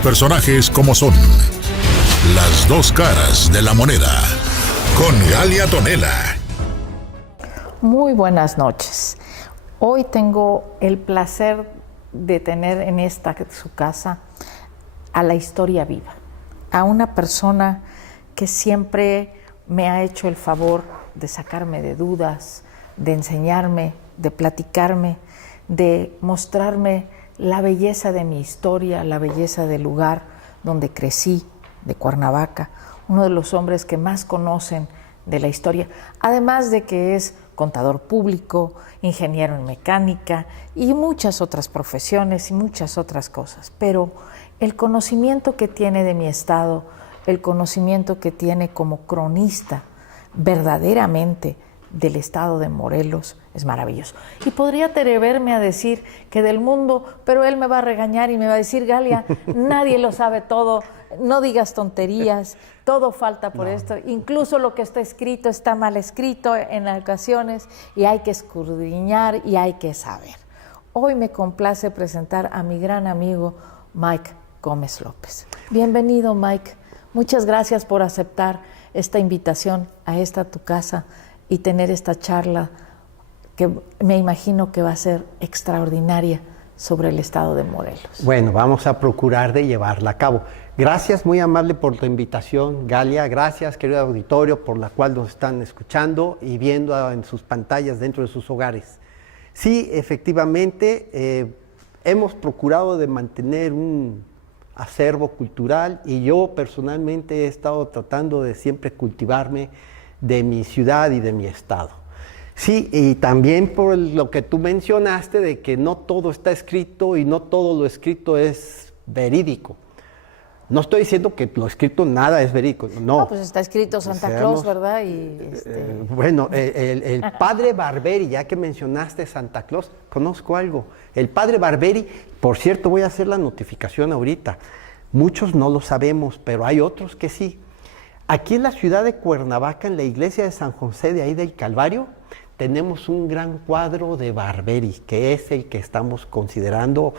los personajes como son. Las dos caras de la moneda. Con Galia Tonela. Muy buenas noches. Hoy tengo el placer de tener en su casa a la historia viva, a una persona que siempre me ha hecho el favor de sacarme de dudas, de enseñarme, de platicarme, de mostrarme la belleza de mi historia, la belleza del lugar donde crecí, de Cuernavaca, uno de los hombres que más conocen de la historia, además de que es contador público, ingeniero en mecánica y muchas otras profesiones y muchas otras cosas. Pero el conocimiento que tiene de mi estado, el conocimiento que tiene como cronista verdaderamente del estado de Morelos es maravilloso. Y podría atreverme a decir que del mundo, pero él me va a regañar y me va a decir, Galia, nadie lo sabe todo, no digas tonterías, todo falta por esto, incluso lo que está escrito está mal escrito en ocasiones y hay que escudriñar y hay que saber. Hoy me complace presentar a mi gran amigo Mike Gómez López. Bienvenido, Mike. Muchas gracias por aceptar esta invitación a tu casa y tener esta charla que me imagino que va a ser extraordinaria sobre el estado de Morelos. Bueno, vamos a procurar de llevarla a cabo. Gracias, muy amable por tu invitación, Galia. Gracias, querido auditorio, por la cual nos están escuchando y viendo en sus pantallas dentro de sus hogares. Sí, efectivamente, hemos procurado de mantener un acervo cultural y yo personalmente he estado tratando de siempre cultivarme de mi ciudad y de mi estado. Sí, y también por lo que tú mencionaste de que no todo está escrito y no todo lo escrito es verídico. No estoy diciendo que lo escrito nada es verídico, no. No, pues está escrito Santa Claus, ¿verdad? Bueno, el padre Barberi, ya que mencionaste Santa Claus, conozco algo. El padre Barberi, por cierto, voy a hacer la notificación ahorita. Muchos no lo sabemos, pero hay otros que sí. Aquí en la ciudad de Cuernavaca, en la iglesia de San José de ahí del Calvario, tenemos un gran cuadro de Barberi, que es el que estamos considerando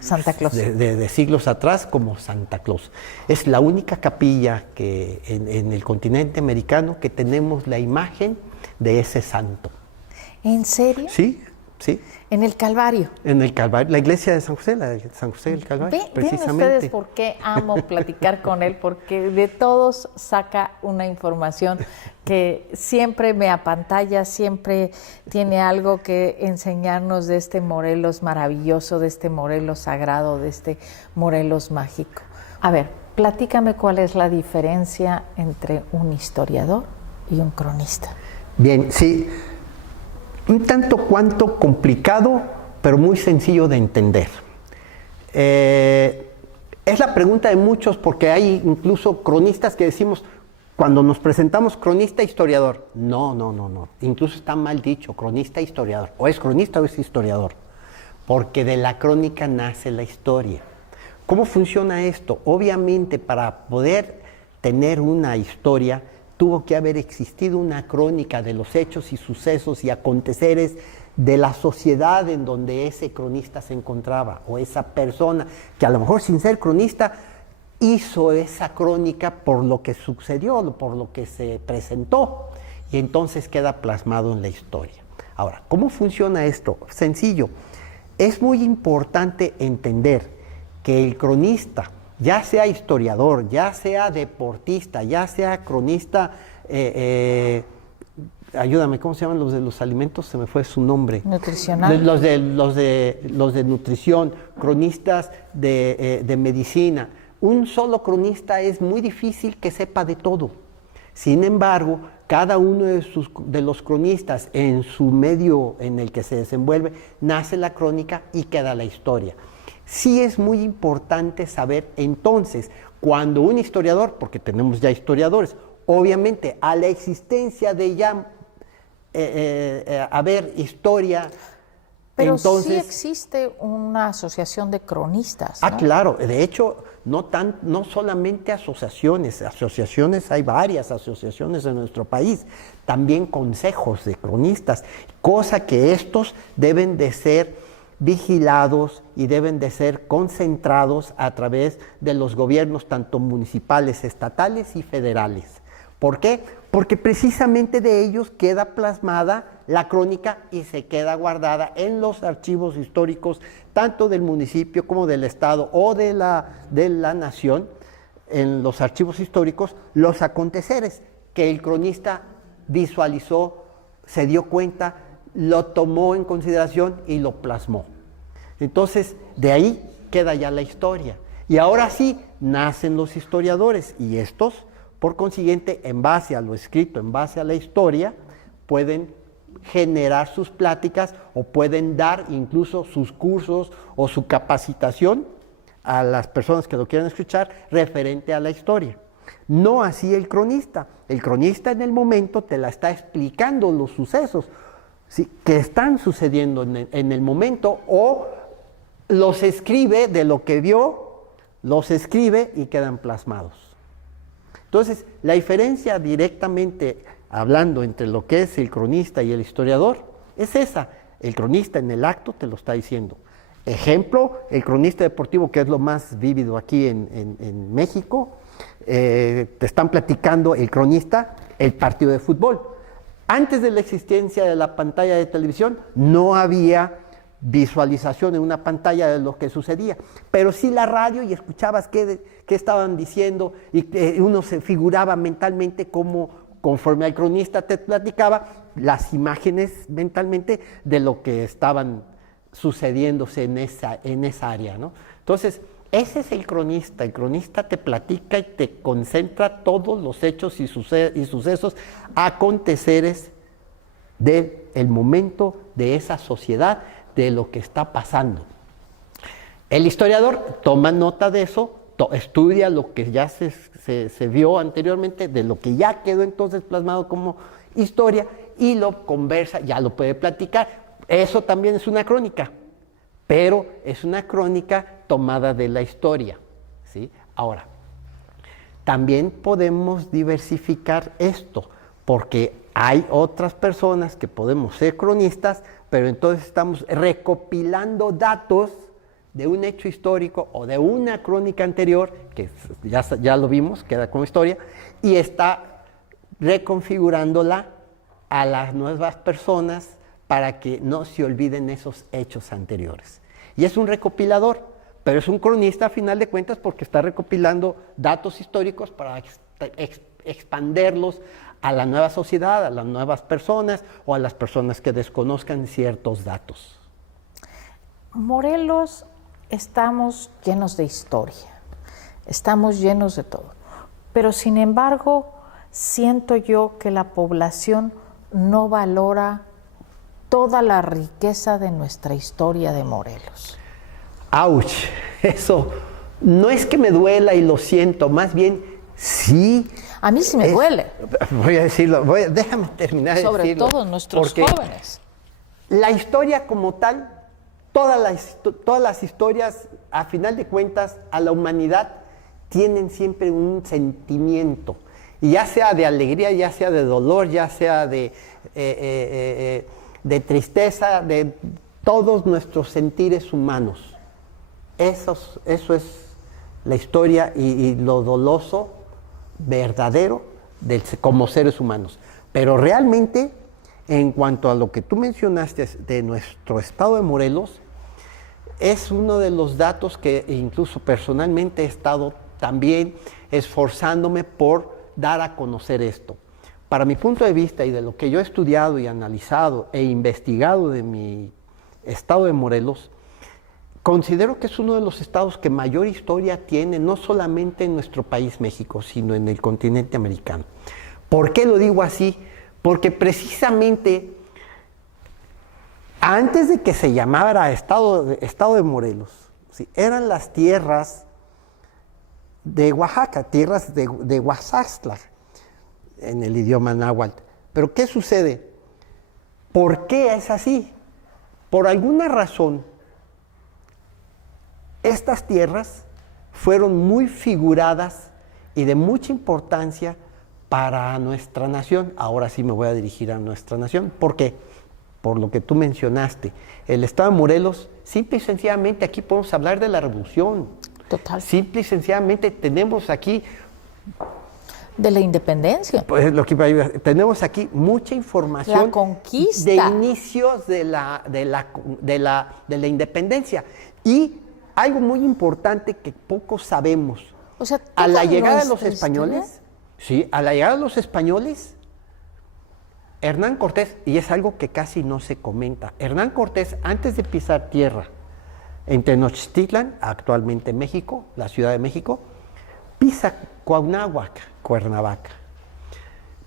Santa Claus. De siglos atrás como Santa Claus. Es la única capilla que en el continente americano que tenemos la imagen de ese santo. ¿En serio? Sí, sí. En el Calvario. En el Calvario, la iglesia de San José, la de San José del Calvario, precisamente. Ven ustedes por qué amo platicar con él, porque de todos saca una información que siempre me apantalla, siempre tiene algo que enseñarnos de este Morelos maravilloso, de este Morelos sagrado, de este Morelos mágico. A ver, platícame cuál es la diferencia entre un historiador y un cronista. Bien, sí. Un tanto cuanto complicado, pero muy sencillo de entender. Es la pregunta de muchos porque hay incluso cronistas que decimos, cuando nos presentamos cronista, historiador. No. Incluso está mal dicho, cronista, historiador. O es cronista o es historiador. Porque de la crónica nace la historia. ¿Cómo funciona esto? Obviamente, para poder tener una historia, tuvo que haber existido una crónica de los hechos y sucesos y aconteceres de la sociedad en donde ese cronista se encontraba, o esa persona que a lo mejor sin ser cronista hizo esa crónica por lo que sucedió, por lo que se presentó, y entonces queda plasmado en la historia. Ahora, ¿cómo funciona esto? Sencillo. Es muy importante entender que el cronista, ya sea historiador, ya sea deportista, ya sea cronista, ayúdame, ¿cómo se llaman los de los alimentos? Se me fue su nombre. Nutricional. Los de nutrición, cronistas de medicina. Un solo cronista es muy difícil que sepa de todo. Sin embargo, cada uno de los cronistas en su medio en el que se desenvuelve, nace la crónica y queda la historia. Sí es muy importante saber entonces, cuando un historiador, porque tenemos ya historiadores, obviamente a la existencia de ya haber historia, pero entonces, sí existe una asociación de cronistas, ¿no? Ah, claro, de hecho, no solamente asociaciones, hay varias asociaciones en nuestro país, también consejos de cronistas, cosa que estos deben de ser vigilados y deben de ser concentrados a través de los gobiernos tanto municipales, estatales y federales. ¿Por qué? Porque precisamente de ellos queda plasmada la crónica y se queda guardada en los archivos históricos tanto del municipio como del estado o de la nación, en los archivos históricos, los aconteceres que el cronista visualizó, se dio cuenta, lo tomó en consideración y lo plasmó. Entonces, de ahí queda ya la historia. Y ahora sí, nacen los historiadores y estos, por consiguiente, en base a lo escrito, en base a la historia, pueden generar sus pláticas o pueden dar incluso sus cursos o su capacitación a las personas que lo quieran escuchar referente a la historia. No así el cronista. El cronista en el momento te la está explicando los sucesos, ¿sí?, que están sucediendo en el momento, o los escribe de lo que vio, los escribe y quedan plasmados. Entonces, la diferencia directamente hablando entre lo que es el cronista y el historiador es esa. El cronista en el acto te lo está diciendo. Ejemplo, el cronista deportivo, que es lo más vívido aquí en México, te están platicando el cronista el partido de fútbol. Antes de la existencia de la pantalla de televisión, no había visualización en una pantalla de lo que sucedía, pero sí la radio y escuchabas qué estaban diciendo y uno se figuraba mentalmente cómo, conforme al cronista te platicaba, las imágenes mentalmente de lo que estaban sucediéndose en esa área, ¿no? Entonces, ese es el cronista te platica y te concentra todos los hechos y sucesos, aconteceres del momento de esa sociedad, de lo que está pasando. El historiador toma nota de eso, estudia lo que ya se vio anteriormente, de lo que ya quedó entonces plasmado como historia, y lo conversa, ya lo puede platicar. Eso también es una crónica, pero es una crónica tomada de la historia, ¿sí? Ahora, también podemos diversificar esto, porque hay otras personas que podemos ser cronistas, pero entonces estamos recopilando datos de un hecho histórico o de una crónica anterior, que ya lo vimos, queda como historia, y está reconfigurándola a las nuevas personas para que no se olviden esos hechos anteriores. Y es un recopilador, pero es un cronista a final de cuentas porque está recopilando datos históricos para expanderlos a la nueva sociedad, a las nuevas personas o a las personas que desconozcan ciertos datos. Morelos, estamos llenos de historia, estamos llenos de todo, pero sin embargo siento yo que la población no valora toda la riqueza de nuestra historia de Morelos. ¡Auch! Eso no es que me duela y lo siento, más bien sí. A mí sí me duele. Voy a decirlo, déjame terminar de sobre decirlo. Sobre todo nuestros jóvenes. La historia como tal, todas las historias, a final de cuentas, a la humanidad, tienen siempre un sentimiento. Y ya sea de alegría, ya sea de dolor, ya sea de tristeza, de todos nuestros sentires humanos. Eso es la historia y lo doloso verdadero como seres humanos. Pero realmente, en cuanto a lo que tú mencionaste de nuestro estado de Morelos, es uno de los datos que incluso personalmente he estado también esforzándome por dar a conocer esto. Para mi punto de vista y de lo que yo he estudiado y analizado e investigado de mi estado de Morelos, considero que es uno de los estados que mayor historia tiene, no solamente en nuestro país México, sino en el continente americano. ¿Por qué lo digo así? Porque precisamente antes de que se llamara estado de Morelos, ¿sí?, eran las tierras de Oaxaca, tierras de Huaxaxtla, en el idioma náhuatl. Pero ¿qué sucede? ¿Por qué es así? Por alguna razón, estas tierras fueron muy figuradas y de mucha importancia para nuestra nación. Ahora sí me voy a dirigir a nuestra nación. ¿Por qué? Por lo que tú mencionaste. El estado de Morelos simple y sencillamente aquí podemos hablar de la revolución. Total. Simple y sencillamente tenemos aquí... De la independencia. Pues tenemos aquí mucha información. La conquista. De inicios de la independencia. Y algo muy importante que poco sabemos. O sea, a la llegada de los nuestra españoles, sí, a la llegada de los españoles, Hernán Cortés, y es algo que casi no se comenta, Hernán Cortés, antes de pisar tierra en Tenochtitlan, actualmente México, la Ciudad de México, pisa Cuernavaca.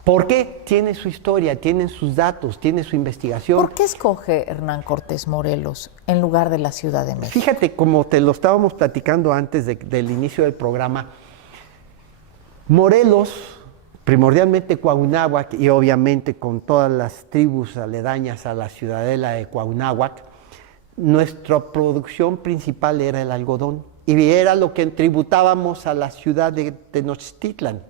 ¿Por qué? Tiene su historia, tiene sus datos, tiene su investigación. ¿Por qué escoge Hernán Cortés Morelos en lugar de la Ciudad de México? Fíjate, como te lo estábamos platicando antes del inicio del programa, Morelos, primordialmente Cuauhnáhuac, y obviamente con todas las tribus aledañas a la ciudadela de Cuauhnáhuac, nuestra producción principal era el algodón, y era lo que tributábamos a la ciudad de Tenochtitlan.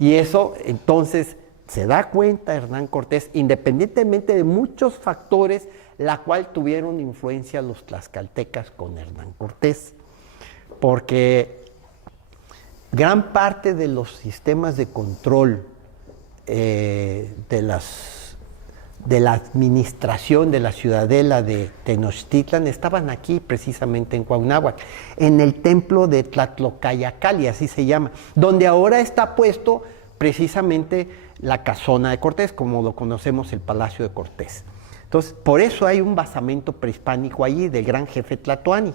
Y eso, entonces, se da cuenta Hernán Cortés, independientemente de muchos factores, la cual tuvieron influencia los tlaxcaltecas con Hernán Cortés. Porque gran parte de los sistemas de control de la administración de la ciudadela de Tenochtitlan estaban aquí, precisamente en Cuauhnáhuac, en el templo de Tlatlocayacali, así se llama, donde ahora está puesto precisamente la casona de Cortés, como lo conocemos, el Palacio de Cortés. Entonces, por eso hay un basamento prehispánico allí del gran jefe Tlatoani.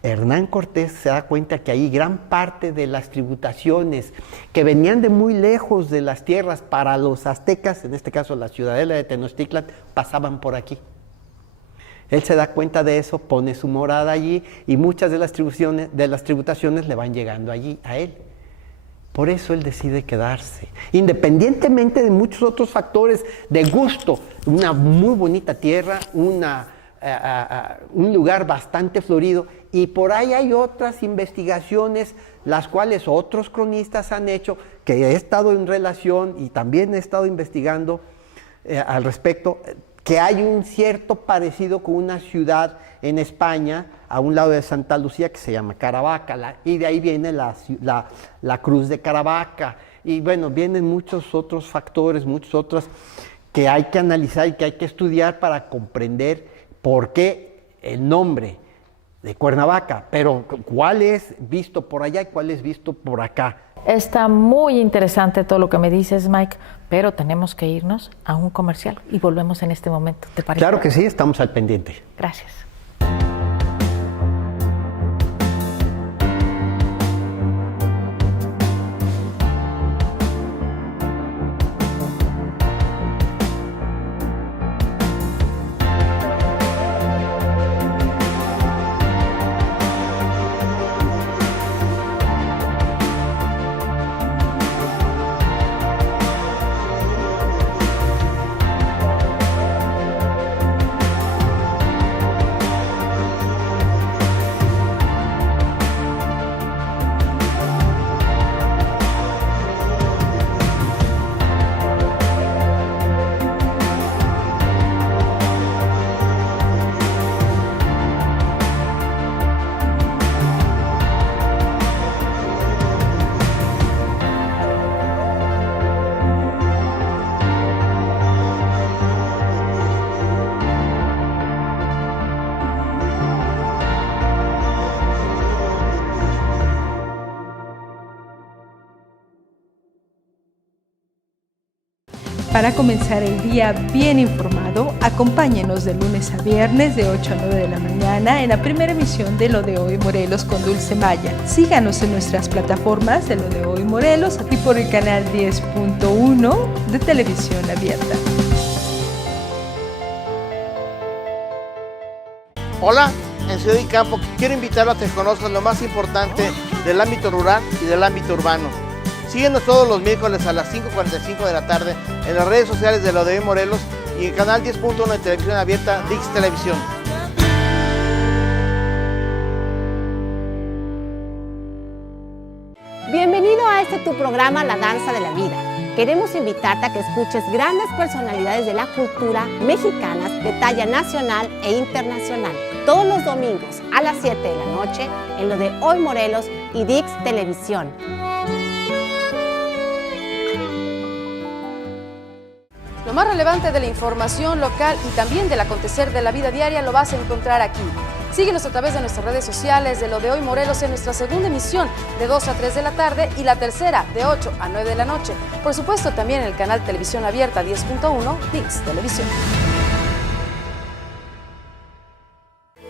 Hernán Cortés se da cuenta que ahí gran parte de las tributaciones que venían de muy lejos de las tierras para los aztecas, en este caso la ciudadela de Tenochtitlan, pasaban por aquí. Él se da cuenta de eso, pone su morada allí y muchas de las tributaciones le van llegando allí a él. Por eso él decide quedarse, independientemente de muchos otros factores de gusto, una muy bonita tierra, un lugar bastante florido, y por ahí hay otras investigaciones, las cuales otros cronistas han hecho, que he estado en relación y también he estado investigando al respecto, que hay un cierto parecido con una ciudad en España, a un lado de Santa Lucía, que se llama Caravaca, y de ahí viene la cruz de Caravaca, y bueno, vienen muchos otros factores, muchos otros que hay que analizar y que hay que estudiar para comprender por qué el nombre de Cuernavaca, pero cuál es visto por allá y cuál es visto por acá. Está muy interesante todo lo que me dices, Mike, pero tenemos que irnos a un comercial y volvemos en este momento, ¿te parece? Claro que sí, estamos al pendiente. Gracias. Para comenzar el día bien informado, acompáñenos de lunes a viernes de 8 a 9 de la mañana en la primera emisión de Lo de Hoy Morelos con Dulce Maya. Síganos en nuestras plataformas de Lo de Hoy Morelos y por el canal 10.1 de Televisión Abierta. Hola, en Ciudad y Campo quiero invitarlos a que conozcan lo más importante del ámbito rural y del ámbito urbano. Síguenos todos los miércoles a las 5:45 de la tarde en las redes sociales de Lo de Hoy Morelos y en el canal 10.1 de Televisión Abierta, Dix Televisión. Bienvenido a este tu programa La Danza de la Vida. queremos invitarte a que escuches grandes personalidades de la cultura mexicanas de talla nacional e internacional. Todos los domingos a las 7 de la noche en lo de Hoy Morelos y Dix Televisión. Lo más relevante de la información local y también del acontecer de la vida diaria lo vas a encontrar aquí. Síguenos a través de nuestras redes sociales de lo de Hoy Morelos en nuestra segunda emisión de 2 a 3 de la tarde y la tercera de 8 a 9 de la noche. Por supuesto, también en el canal Televisión Abierta 10.1 Dix Televisión.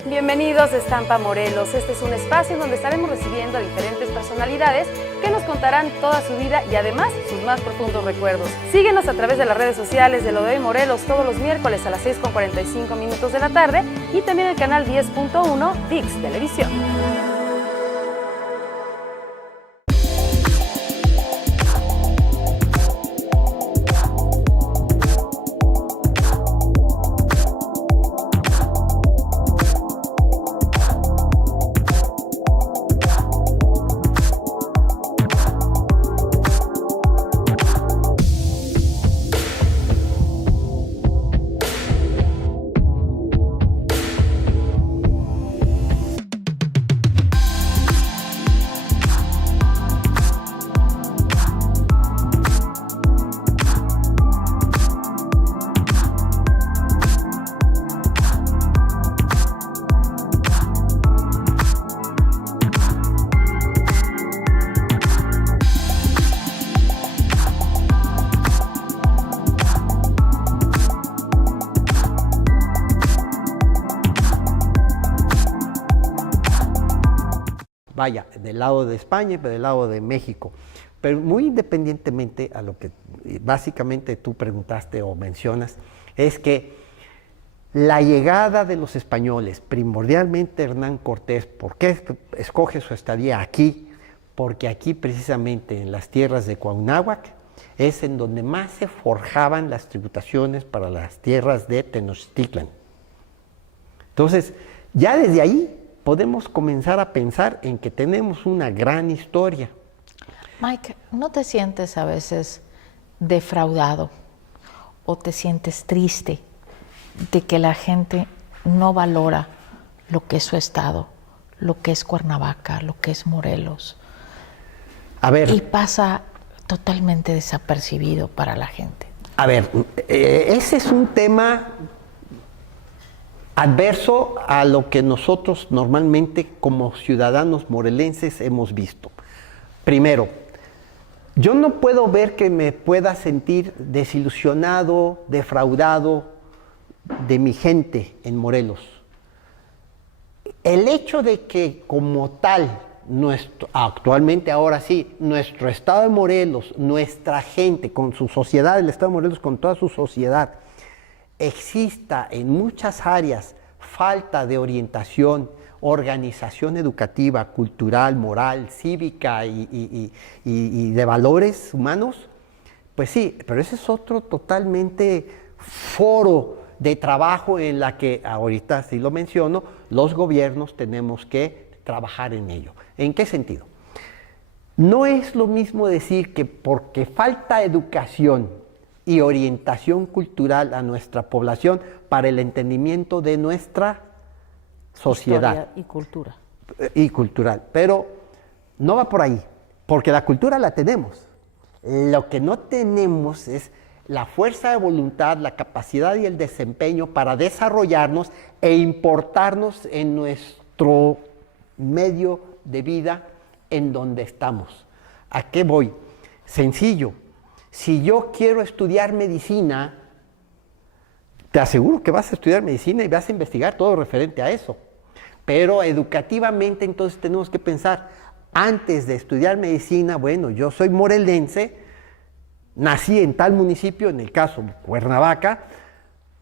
Bienvenidos a Estampa Morelos. Este es un espacio en donde estaremos recibiendo a diferentes personalidades que nos contarán toda su vida y además sus más profundos recuerdos. Síguenos a través de las redes sociales de lo de Hoy Morelos todos los miércoles a las 6:45 de la tarde y también el canal 10.1 Dix Televisión. Vaya, del lado de España y del lado de México. Pero muy independientemente a lo que básicamente tú preguntaste o mencionas, es que la llegada de los españoles, primordialmente Hernán Cortés, ¿por qué escoge su estadía aquí? Porque aquí precisamente en las tierras de Cuauhnáhuac es en donde más se forjaban las tributaciones para las tierras de Tenochtitlan. Entonces, ya desde ahí podemos comenzar a pensar en que tenemos una gran historia. Mike, ¿no te sientes a veces defraudado o te sientes triste de que la gente no valora lo que es su estado, lo que es Cuernavaca, lo que es Morelos? A ver, y pasa totalmente desapercibido para la gente. A ver, ese es un tema adverso a lo que nosotros normalmente como ciudadanos morelenses hemos visto. Primero, yo no puedo ver que me pueda sentir desilusionado, defraudado de mi gente en Morelos. El hecho de que como tal, actualmente ahora sí, nuestro estado de Morelos, nuestra gente con su sociedad, el estado de Morelos con toda su sociedad, exista en muchas áreas falta de orientación, organización educativa, cultural, moral, cívica y de valores humanos, pues sí, pero ese es otro totalmente foro de trabajo en la que ahorita sí lo menciono, los gobiernos tenemos que trabajar en ello. ¿En qué sentido? No es lo mismo decir que porque falta educación y orientación cultural a nuestra población para el entendimiento de nuestra sociedad. Historia y cultura. Y cultural, pero no va por ahí, porque la cultura la tenemos. Lo que no tenemos es la fuerza de voluntad, la capacidad y el desempeño para desarrollarnos e importarnos en nuestro medio de vida en donde estamos. ¿A qué voy? Sencillo. Si yo quiero estudiar medicina, te aseguro que vas a estudiar medicina y vas a investigar todo referente a eso. Pero educativamente entonces tenemos que pensar, antes de estudiar medicina, bueno, yo soy morelense, nací en tal municipio, en el caso Cuernavaca,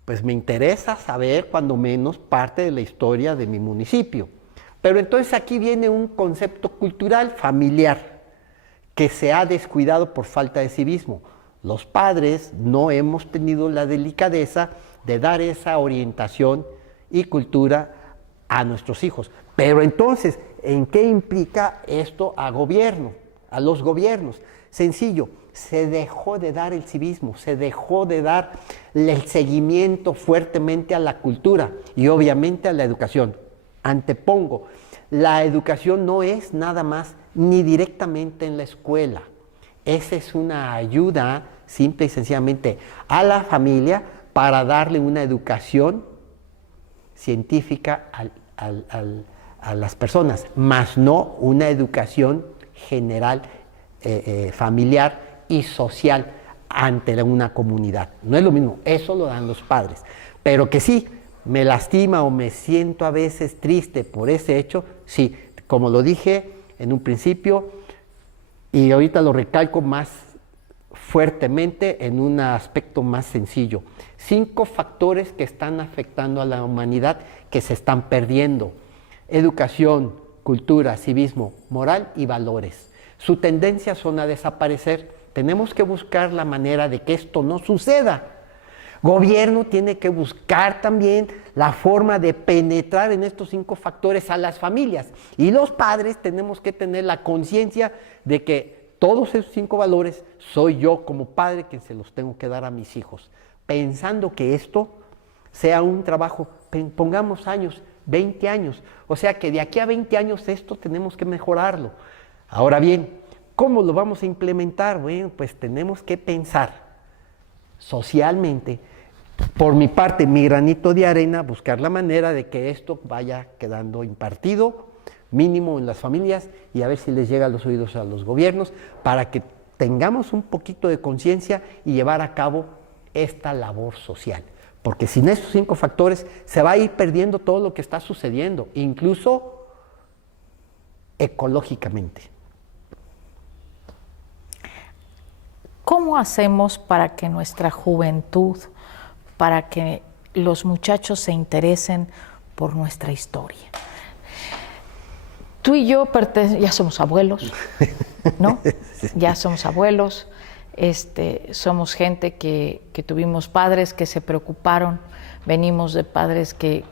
pues me interesa saber cuando menos parte de la historia de mi municipio. Pero entonces aquí viene un concepto cultural familiar que se ha descuidado por falta de civismo. Los padres no hemos tenido la delicadeza de dar esa orientación y cultura a nuestros hijos. Pero entonces, ¿en qué implica esto a los gobiernos? Sencillo, se dejó de dar el civismo, se dejó de dar el seguimiento fuertemente a la cultura y obviamente a la educación. Antepongo, la educación no es nada más ni directamente en la escuela. Esa es una ayuda simple y sencillamente a la familia para darle una educación científica a las personas, más no una educación general, familiar y social ante una comunidad. No es lo mismo, eso lo dan los padres. Pero que sí, me lastima o me siento a veces triste por ese hecho, sí, como lo dije en un principio, y ahorita lo recalco más fuertemente en un aspecto más sencillo. 5 factores que están afectando a la humanidad que se están perdiendo: educación, cultura, civismo, moral y valores. Su tendencia son a desaparecer. Tenemos que buscar la manera de que esto no suceda. Gobierno tiene que buscar también la forma de penetrar en estos 5 factores a las familias. Y los padres tenemos que tener la conciencia de que todos esos 5 valores soy yo como padre quien se los tengo que dar a mis hijos. Pensando que esto sea un trabajo, pongamos años, 20 años. O sea que de aquí a 20 años esto tenemos que mejorarlo. Ahora bien, ¿cómo lo vamos a implementar? Bueno, pues tenemos que pensar socialmente, por mi parte, mi granito de arena, buscar la manera de que esto vaya quedando impartido, mínimo en las familias, y a ver si les llega a los oídos a los gobiernos, para que tengamos un poquito de conciencia y llevar a cabo esta labor social. Porque sin esos 5 factores se va a ir perdiendo todo lo que está sucediendo, incluso ecológicamente. ¿Cómo hacemos para que nuestra juventud, para que los muchachos se interesen por nuestra historia? Tú y yo ya somos abuelos, ¿no? Ya somos abuelos, somos gente que tuvimos padres que se preocuparon, venimos de padres que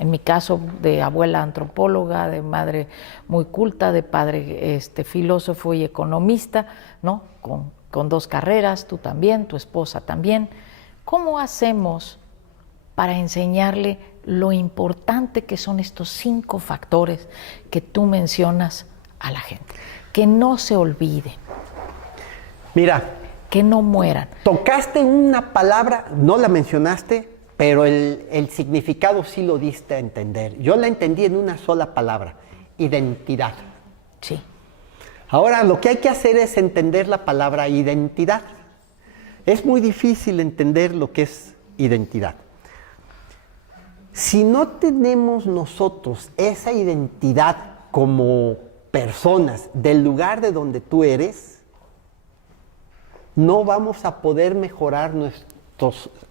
en mi caso, de abuela antropóloga, de madre muy culta, de padre filósofo y economista, ¿no? Con 2 carreras, tú también, tu esposa también. ¿Cómo hacemos para enseñarle lo importante que son estos 5 factores que tú mencionas a la gente? Que no se olviden. Mira, que no mueran. Tocaste una palabra, no la mencionaste, pero el significado sí lo diste a entender. Yo la entendí en una sola palabra: identidad. Sí. Ahora, lo que hay que hacer es entender la palabra identidad. Es muy difícil entender lo que es identidad. Si no tenemos nosotros esa identidad como personas del lugar de donde tú eres, no vamos a poder mejorar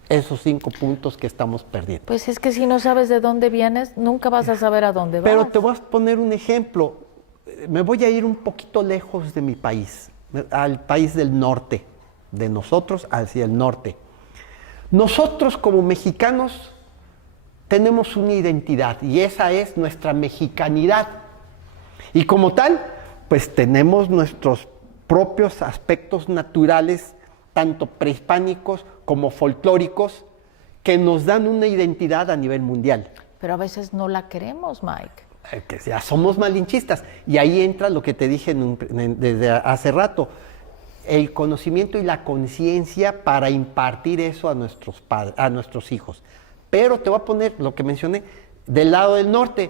esos 5 puntos que estamos perdiendo. Pues es que si no sabes de dónde vienes, nunca vas a saber a dónde vas. Pero te voy a poner un ejemplo. Me voy a ir un poquito lejos de mi país, al país del norte, de nosotros hacia el norte. Nosotros como mexicanos tenemos una identidad y esa es nuestra mexicanidad. Y como tal, pues tenemos nuestros propios aspectos naturales, tanto prehispánicos como folclóricos, que nos dan una identidad a nivel mundial. Pero a veces no la queremos, Mike. Que ya somos malinchistas. Y ahí entra lo que te dije desde hace rato, el conocimiento y la conciencia para impartir eso a nuestros padres, a nuestros hijos. Pero te voy a poner lo que mencioné, del lado del norte.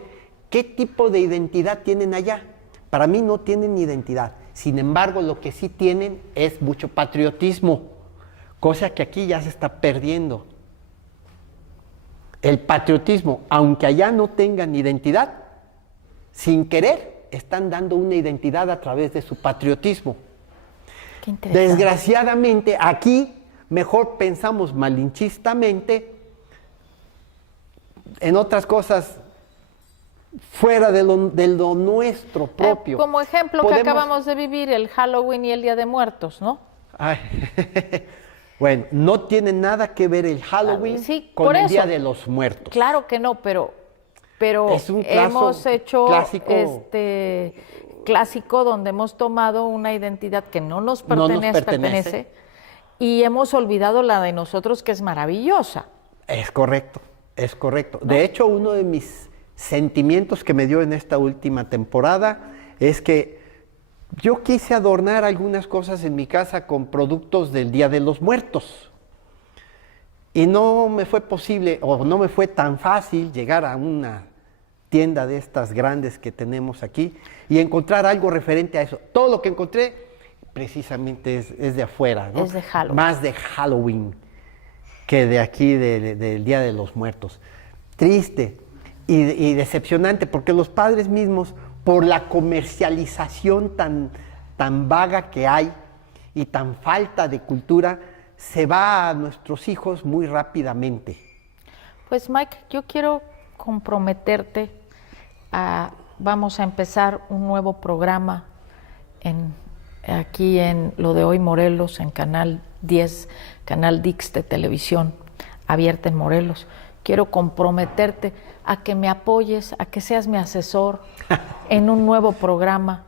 ¿Qué tipo de identidad tienen allá? Para mí no tienen identidad. Sin embargo, lo que sí tienen es mucho patriotismo, cosa que aquí ya se está perdiendo. El patriotismo, aunque allá no tengan identidad, sin querer están dando una identidad a través de su patriotismo. Qué interesante. Desgraciadamente, aquí mejor pensamos malinchistamente en otras cosas fuera de lo nuestro propio. Como ejemplo que acabamos de vivir, el Halloween y el Día de Muertos, ¿no? Ay, bueno, no tiene nada que ver el Halloween con el Día de los Muertos. Claro que no, pero es un hemos hecho clásico. clásico donde hemos tomado una identidad que no nos No nos pertenece y hemos olvidado la de nosotros, que es maravillosa. Es correcto, es correcto. ¿No? De hecho, uno de mis sentimientos que me dio en esta última temporada es que yo quise adornar algunas cosas en mi casa con productos del Día de los Muertos. Y no me fue posible, o no me fue tan fácil llegar a una tienda de estas grandes que tenemos aquí y encontrar algo referente a eso. Todo lo que encontré precisamente es de afuera, ¿no? Es de Halloween. Más de Halloween que de aquí, del Día de los Muertos. Triste y decepcionante, porque los padres mismos, por la comercialización tan vaga que hay y tan falta de cultura, se va a nuestros hijos muy rápidamente. Pues Mike, yo quiero comprometerte vamos a empezar un nuevo programa aquí en Lo de Hoy Morelos, en Canal 10, Canal Dix de televisión abierta en Morelos. Quiero comprometerte a que me apoyes, a que seas mi asesor en un nuevo programa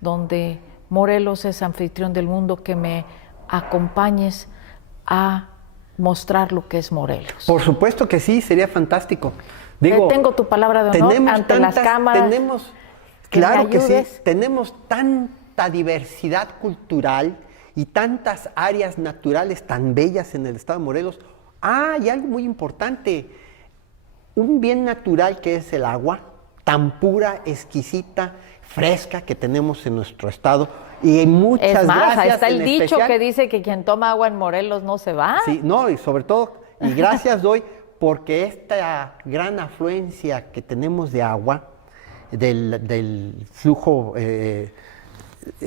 donde Morelos es anfitrión del mundo, que me acompañes a mostrar lo que es Morelos. Por supuesto que sí, sería fantástico. Digo, tengo tu palabra de honor ante las cámaras. Claro que sí, tenemos tanta diversidad cultural y tantas áreas naturales tan bellas en el estado de Morelos. Y algo muy importante, un bien natural que es el agua, tan pura, exquisita, fresca que tenemos en nuestro estado. Y muchas gracias. Ahí está el dicho especial, que dice que quien toma agua en Morelos no se va. Sí, no, y sobre todo, y gracias doy porque esta gran afluencia que tenemos de agua, del flujo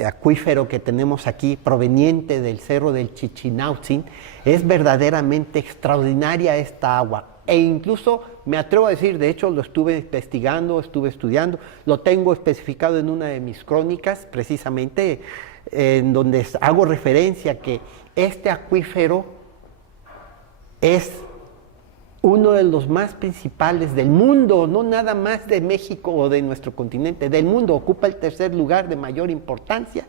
acuífero que tenemos aquí, proveniente del cerro del Chichinautzin, es verdaderamente extraordinaria esta agua. E incluso me atrevo a decir, de hecho lo estuve investigando, estuve estudiando, lo tengo especificado en una de mis crónicas, precisamente, en donde hago referencia que este acuífero es uno de los más principales del mundo, no nada más de México o de nuestro continente, del mundo. Ocupa el tercer lugar de mayor importancia,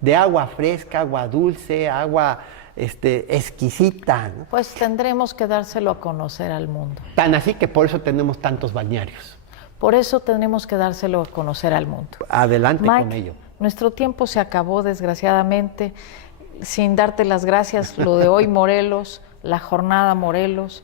de agua fresca, agua dulce, agua exquisita, ¿no? Pues tendremos que dárselo a conocer al mundo. Tan así que por eso tenemos tantos balnearios. Por eso tenemos que dárselo a conocer al mundo. Adelante, Mike, con ello. Nuestro tiempo se acabó, desgraciadamente, sin darte las gracias. Lo de Hoy Morelos, la Jornada Morelos,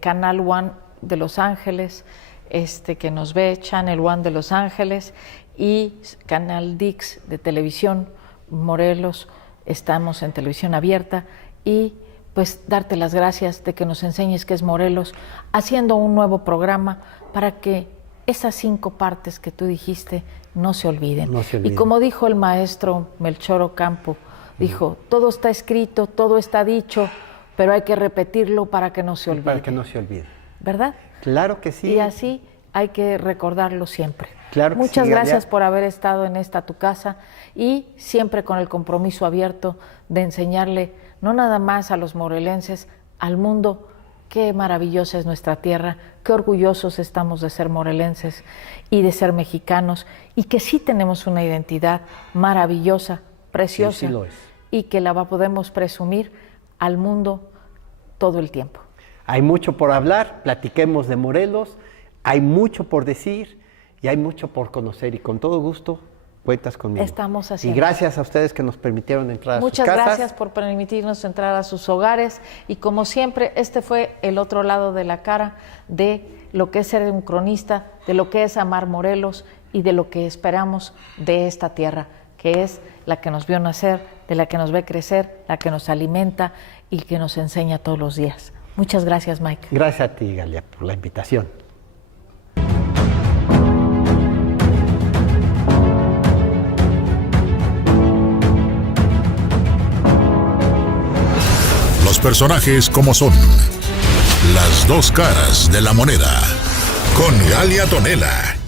Canal One de Los Ángeles, que nos ve, Channel One de Los Ángeles, y Canal Dix de televisión Morelos. Estamos en televisión abierta, y pues darte las gracias de que nos enseñes qué es Morelos, haciendo un nuevo programa para que esas 5 partes que tú dijiste no se olviden. No se olviden. Y como dijo el maestro Melchor Ocampo, dijo, todo está escrito, todo está dicho, pero hay que repetirlo para que no se olvide. Para que no se olvide. ¿Verdad? Claro que sí. Y así hay que recordarlo siempre. Claro que Muchas sí, gracias Galia, por haber estado en esta tu casa, y siempre con el compromiso abierto de enseñarle no nada más a los morelenses, al mundo, qué maravillosa es nuestra tierra, qué orgullosos estamos de ser morelenses y de ser mexicanos, y que sí tenemos una identidad maravillosa, preciosa, sí lo es. Y que la podemos presumir al mundo todo el tiempo. Hay mucho por hablar, platiquemos de Morelos, hay mucho por decir y hay mucho por conocer, y con todo gusto cuentas conmigo. Estamos haciendo. Y gracias a ustedes que nos permitieron entrar a Muchas sus casas. gracias por permitirnos entrar a sus hogares, y como siempre, este fue el otro lado de la cara de lo que es ser un cronista, de lo que es amar Morelos y de lo que esperamos de esta tierra, que es la que nos vio nacer, de la que nos ve crecer, la que nos alimenta y que nos enseña todos los días. Muchas gracias, Mike. Gracias a ti, Galia, por la invitación. Los personajes como son. Las dos caras de la moneda. Con Galia Tonela.